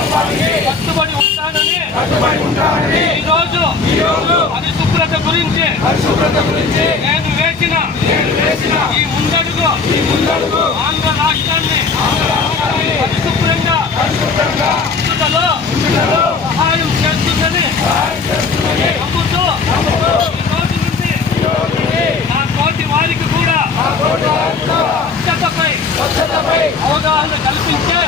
కట్టుబడి ఉంటానని ఈరోజు పరిశుభ్రత గురించి నేను వేసిన ఈ ముందడుగు ఆంధ్ర రాష్ట్రాన్ని పరిశుభ్రంగా ఉంచుటలో సహాయం చేస్తుందని నమ్ముతూ ఈ రోజు నుండి నా తోటి వారికి కూడా స్వచ్ఛతపై అవగాహన కల్పించే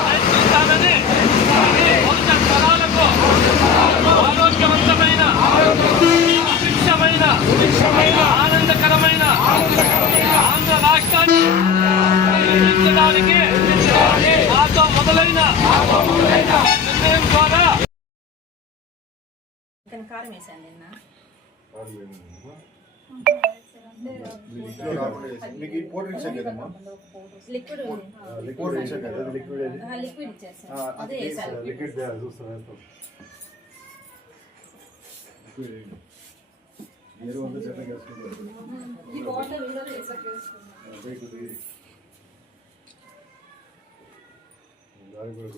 ప్రయత్నిస్తానని భవిష్యత్ తరాలకు ఆరోగ్యవంతమైన సుభిక్షమైన ఆనందకరమైన ఆంధ్ర రాష్ట్రాన్ని నిర్మించడానికి నాతో మొదలైన నిర్ణయం ద్వారా కారం వేసాను నిన్న. లిక్విడ్ ఇచ్చారు కదమ్మా, లిక్విడ్ లిక్విడ్ ఇచ్చారు కదా, లిక్విడ్ ఇచ్చేసాను. అదే వేసాను. లిక్విడ్ చూస్తాను ఏదో వంద చెట్ల ఈ వాటర్ కూడా వేసుకుంటున్నాను. దాని కూడా